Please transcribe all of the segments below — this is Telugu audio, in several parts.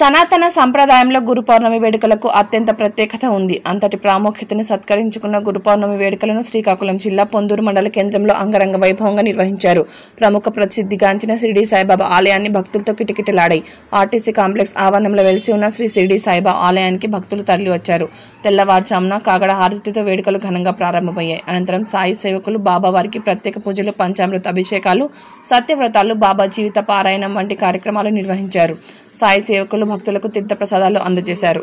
సనాతన సంప్రదాయంలో గురు పౌర్ణమి వేడుకలకు అత్యంత ప్రత్యేకత ఉంది. అంతటి ప్రాముఖ్యతను సత్కరించుకున్న గురు పౌర్ణమి వేడుకలను శ్రీకాకుళం జిల్లా పొందూరు మండల కేంద్రంలో అంగరంగ వైభవంగా నిర్వహించారు. ప్రముఖ ప్రసిద్ధిగాంచిన షిరిడి సాయిబాబా ఆలయాన్ని భక్తులతో కిటకిటలాడాయి. ఆర్టీసీ కాంప్లెక్స్ ఆవరణంలో వెలిసి ఉన్న శ్రీ షిరిడి సాయిబాబా ఆలయానికి భక్తులు తరలివచ్చారు. తెల్లవారుజామున కాగడ హారతితో వేడుకలు ఘనంగా ప్రారంభమయ్యాయి. అనంతరం సాయి సేవకులు బాబావారికి ప్రత్యేక పూజలు, పంచామృత అభిషేకాలు, సత్యవ్రతాలు, బాబా జీవిత పారాయణం వంటి కార్యక్రమాలు నిర్వహించారు. సాయి సేవకులు భక్తులకు తీర్థ ప్రసాదాలు అందజేశారు.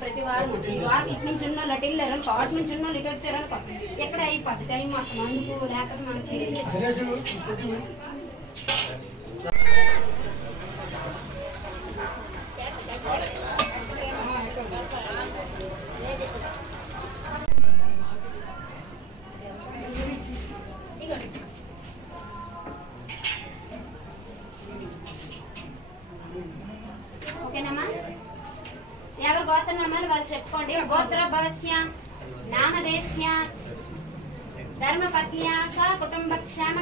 ప్రతి వారం ఇటు నుంచి ఉన్న లెట్ వెళ్ళారు కాట్ నుంచి ఉన్న లిట్ వచ్చారు ఎక్కడ అయిపోద్ది టైం మొత్తం అందుకు లేకపోతే మనకి ఓకేనమ్మా. ఎవరు గోత్రనామాలు వాళ్ళు చెప్పుకోండి. గోత్ర భవస్య నామదేశ్య ధర్మపత్న్యా సా కుటుంబక్షేమ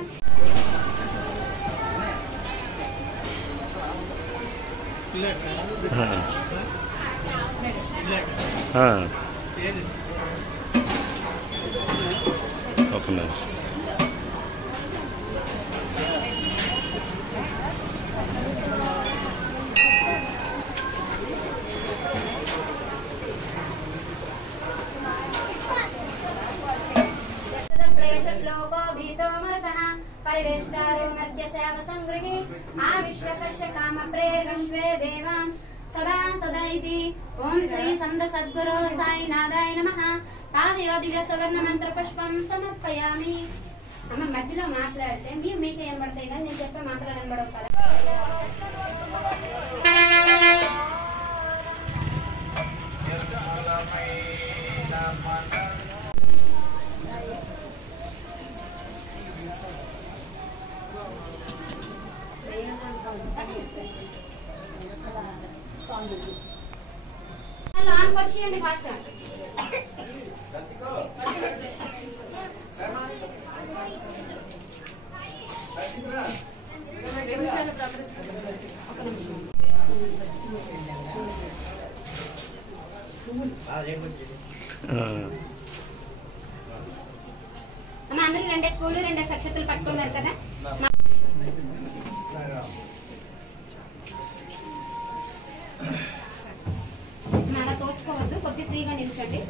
परिवेष्टारो मर्त्यसेव संगृहे आविश्वकस्य कामप्रेरश्वे देवान् सदा सदैति ओम श्री समद सद्गुरो साईनाथाय नमः तादयो दिव्य सवर्ण मंत्र पुष्पं समर्पयामि. అమ్మ మధ్యలో మాట్లాడితే మీకు ఏం పడతాయి కానీ నేను చెప్పే మాట్లాడని పడవు కదా. వచ్చేయండి ఫాస్ట్ అమ్మ అందరూ 2 స్పూన్లు 2 అక్షతలు పట్టుకున్నారు కదా. అలా తోసుకోవద్దు, కొద్ది ఫ్రీగా నిల్చోండి.